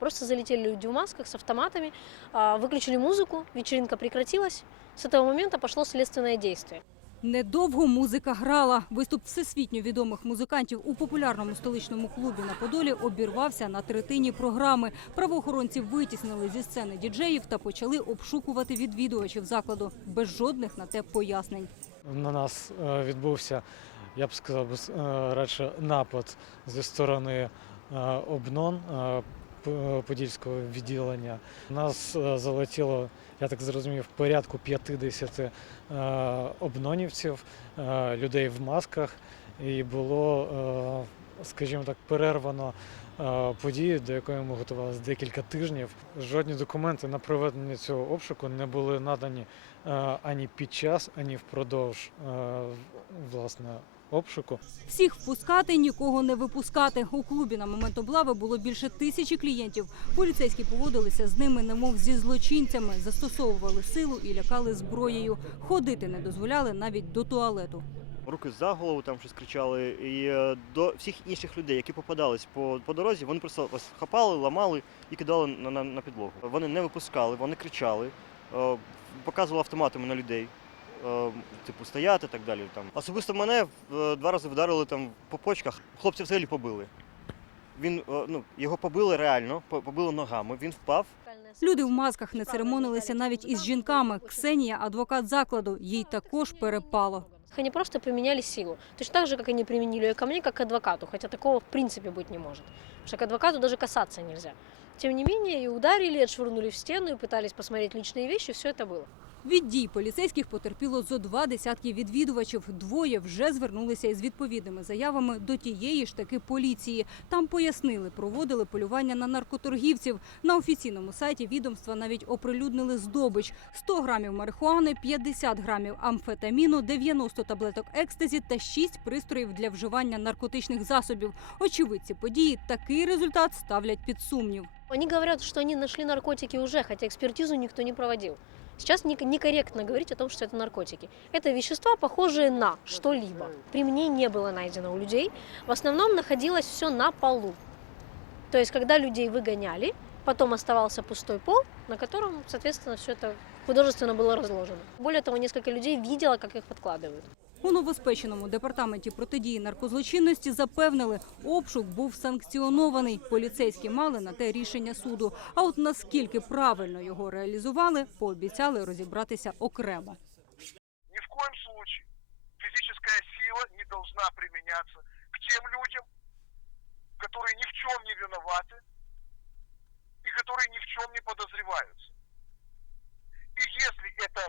Просто залетели люди в масках с автоматами, а, выключили музыку, вечеринка прекратилась. С этого момента пошло следственное действие. Недовго музика грала. Виступ всесвітньо відомих музикантів у популярному столичному клубі на Подолі обірвався на третині програми. Правоохоронці витіснили зі сцени діджеїв та почали обшукувати відвідувачів закладу без жодних на те пояснень. На нас е, відбувся, я б сказав, би, с- е, радше напад зі сторони е, обнон е, П- подільського відділення. Нас е, залетіло, я так зрозумів, порядку 50 е, обнонівців, е, людей в масках, і було, скажімо так, перервано подію, до якої ми готувалися декілька тижнів. Жодні документи на проведення цього обшуку не були надані ані під час, ані впродовж власне обшуку. Всіх впускати, нікого не випускати. У клубі на момент облави було більше тисячі клієнтів. Поліцейські поводилися з ними, немов зі злочинцями, застосовували силу і лякали зброєю. Ходити не дозволяли навіть до туалету. руки за голову там щось кричали. І е, до всіх інших людей, які попадались по, по дорозі, вони просто ось хапали, ламали і кидали на, на, на підлогу. Вони не випускали, вони кричали, е, показували автоматами на людей. Е, Типу стояти і так далі. Там особисто мене е, два рази вдарили там по почках. Хлопця взагалі побили. Він е, ну його побили реально, побили ногами. Він впав, Люди в масках не церемонилися навіть із жінками. Ксенія, адвокат закладу, їй також перепало. Они просто применяли силу. Точно так же, как они применили ее ко мне, как к адвокату. Хотя такого в принципе быть не может. Потому что к адвокату даже касаться нельзя. Тем не менее, и ударили, и отшвырнули в стену, и пытались посмотреть личные вещи. Все это было. Від дій поліцейських потерпіло зо два десятки відвідувачів. Двоє вже звернулися із відповідними заявами до тієї ж таки поліції. Там пояснили, проводили полювання на наркоторгівців. На офіційному сайті відомства навіть оприлюднили здобич: 100 грамів марихуани, 50 грамів амфетаміну, 90 таблеток екстазі та 6 пристроїв для вживання наркотичних засобів. Очевидці події такий результат ставлять під сумнів. Они говорят, что они нашли наркотики уже, хотя экспертизу никто не проводил. Сейчас не- некорректно говорить о том, что это наркотики. Это вещества, похожие на что-либо. При мне не было найдено у людей. В основном находилось все на полу. То есть, когда людей выгоняли, потом оставался пустой пол, на котором, соответственно, все это художественно было разложено. Более того, несколько людей видело, как их подкладывают. У новоспеченому департаменті протидії наркозлочинності запевнили, обшук був санкціонований. Поліцейські мали на те рішення суду. А от наскільки правильно його реалізували, пообіцяли розібратися окремо. Ни в коем случае физическая сила не должна применяться к тем людям, которые ни в чем не виноваты и которые ни в чем не подозреваются. И если это